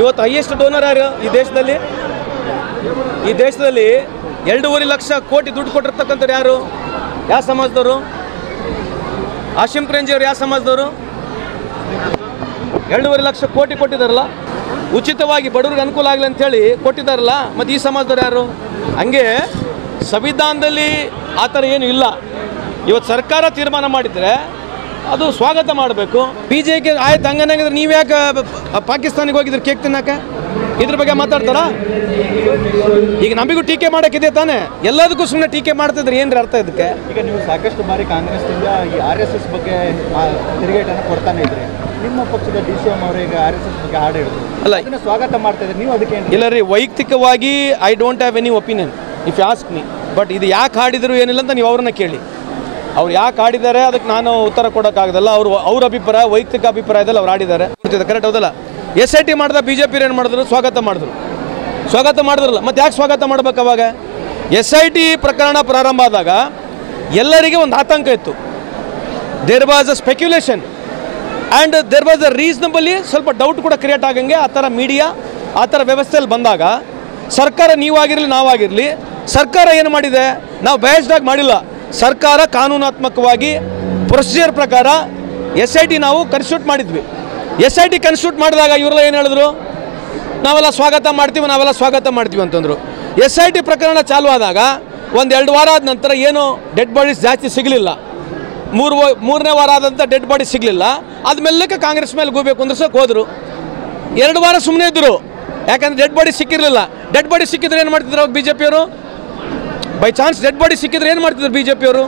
ಇವತ್ತು highest donor ಯಾರು ಈ ದೇಶದಲ್ಲಿ? ಈ ದೇಶದಲ್ಲಿ 2.5 ಲಕ್ಷ ಕೋಟಿ ದುಡ್ಡು ಕೊಟ್ಟಿರ್ತಕ್ಕಂಥವ್ರು ಯಾರು? ಯಾವ ಸಮಾಜದವರು? ಆಶಿಂ ಪ್ರೇಮ್ಜಿ ಅವರು ಯಾವ ಸಮಾಜದವರು? 2.5 ಲಕ್ಷ ಕೋಟಿ ಕೊಟ್ಟಿದ್ದಾರಲ್ಲ, ಉಚಿತವಾಗಿ ಬಡವ್ರಿಗೆ ಅನುಕೂಲ ಆಗಲಿ ಅಂಥೇಳಿ ಕೊಟ್ಟಿದ್ದಾರಲ್ಲ, ಮತ್ತು ಈ ಸಮಾಜದವ್ರು ಯಾರು? ಹಂಗೆ ಸಂವಿಧಾನದಲ್ಲಿ ಆ ಥರ ಏನೂ ಇಲ್ಲ. ಇವತ್ತು ಸರ್ಕಾರ ತೀರ್ಮಾನ ಮಾಡಿದರೆ ಅದು ಸ್ವಾಗತ ಮಾಡಬೇಕು. BJP ಆಯ್ತು ಹಂಗನಾಗಿದ್ರೆ ನೀವು ಯಾಕೆ ಪಾಕಿಸ್ತಾನಿಗೆ ಹೋಗಿದ್ರೆ ಕೇಕ್ ತಿನ್ನಕ್ಕೆ? ಇದ್ರ ಬಗ್ಗೆ ಮಾತಾಡ್ತಾರಾ? ಈಗ ನಮಗೂ ಟೀಕೆ ಮಾಡೋಕ್ಕಿದೆ ತಾನೆ, ಎಲ್ಲದಕ್ಕೂ ಸುಮ್ಮನೆ ಟೀಕೆ ಮಾಡ್ತಿದ್ರೆ ಏನ್ರಿ ಅರ್ಥ ಇದಕ್ಕೆ? ಈಗ ನೀವು ಸಾಕಷ್ಟು ಬಾರಿ ಕಾಂಗ್ರೆಸ್ನಿಂದ ಈ RSS ಬಗ್ಗೆ ತಿರುಗೇಟನ್ನು ಕೊಡ್ತಾನೆ ಇದ್ರಿ. ನಿಮ್ಮ ಪಕ್ಷದ DCM ಅವರು ಈಗ RSS ಬಗ್ಗೆ ಹಾಡು ಹೇಳಿದ್ರು, ಅಲ್ಲ ಅದನ್ನ ಸ್ವಾಗತ ಮಾಡ್ತಾ ಇದ್ದಾರೆ, ನೀವು ಅದಕ್ಕೆ ಇಲ್ಲ ರೀ, ವೈಯಕ್ತಿಕವಾಗಿ I don't have any opinion if you ask me. But ಇದು ಯಾಕೆ ಹಾಡಿದ್ರು ಏನಿಲ್ಲ ಅಂತ ನೀವು ಅವ್ರನ್ನ ಕೇಳಿ. ಅವ್ರು ಯಾಕೆ ಹಾಡಿದ್ದಾರೆ ಅದಕ್ಕೆ ನಾನು ಉತ್ತರ ಕೊಡೋಕ್ಕಾಗದಲ್ಲ. ಅವ್ರ ಅಭಿಪ್ರಾಯ, ವೈಯಕ್ತಿಕ ಅಭಿಪ್ರಾಯದಲ್ಲಿ ಅವ್ರು ಹಾಡಿದ್ದಾರೆ. ಕರೆಕ್ಟ್ ಹೌದಲ್ಲ? SIT ಮಾಡಿದ BJP ಏನು ಮಾಡಿದ್ರು? ಸ್ವಾಗತ ಮಾಡಿದ್ರಲ್ಲ. ಮತ್ತು ಯಾಕೆ ಸ್ವಾಗತ ಮಾಡ್ಬೇಕು? ಅವಾಗ SIT ಪ್ರಕರಣ ಪ್ರಾರಂಭ ಆದಾಗ ಎಲ್ಲರಿಗೆ ಒಂದು ಆತಂಕ ಇತ್ತು. There was a speculation and there was a reasonably ಸ್ವಲ್ಪ ಡೌಟ್ ಕೂಡ ಕ್ರಿಯೇಟ್ ಆಗಂಗೆ ಆ ಥರ ಮೀಡಿಯಾ ಆ ಥರ ವ್ಯವಸ್ಥೆಯಲ್ಲಿ ಬಂದಾಗ ಸರ್ಕಾರ ನೀವಾಗಿರಲಿ ನಾವಾಗಿರಲಿ, ಸರ್ಕಾರ ಏನು ಮಾಡಿದೆ? ನಾವು ಬಯಸ್ಡಾಗಿ ಮಾಡಿಲ್ಲ. ಸರ್ಕಾರ ಕಾನೂನಾತ್ಮಕವಾಗಿ ಪ್ರೊಸೀಜರ್ ಪ್ರಕಾರ SIT ನಾವು ಕನ್ಸ್ಟಿಟ್ಯೂಟ್ ಮಾಡಿದ್ವಿ. SIT ಕನ್ಸ್ಟಿಟ್ಯೂಟ್ ಮಾಡಿದಾಗ ಇವರೆಲ್ಲ ಏನು ಹೇಳಿದ್ರು? ನಾವೆಲ್ಲ ಸ್ವಾಗತ ಮಾಡ್ತೀವಿ ಅಂತಂದರು. SIT ಪ್ರಕರಣ ಚಾಲು ಆದಾಗ 1-2 ವಾರ ಆದ ನಂತರ ಏನು ಡೆಡ್ ಬಾಡೀಸ್ ಜಾಸ್ತಿ ಸಿಗಲಿಲ್ಲ. ಮೂರನೇ ವಾರ ಆದಂಥ ಡೆಡ್ ಬಾಡಿ ಸಿಗಲಿಲ್ಲ. ಆದಮೇಲೆ ಕಾಂಗ್ರೆಸ್ ಮೇಲೆ ಹೋಗಬೇಕು ಅಂದ್ರೆ ಹೋದರು. 2 ವಾರ ಸುಮ್ಮನೆ ಇದ್ದರು, ಯಾಕಂದರೆ ಡೆಡ್ ಬಾಡಿ ಸಿಕ್ಕಿರಲಿಲ್ಲ. ಡೆಡ್ ಬಾಡಿ ಸಿಕ್ಕಿದ್ರೆ ಏನು ಮಾಡ್ತಿದ್ರು BJP ಅವರು? ಬೈ ಚಾನ್ಸ್ ಡೆಡ್ ಬಾಡಿ ಸಿಕ್ಕಿದ್ರೆ ಏನು ಮಾಡ್ತಿದ್ರು BJP ಅವರು?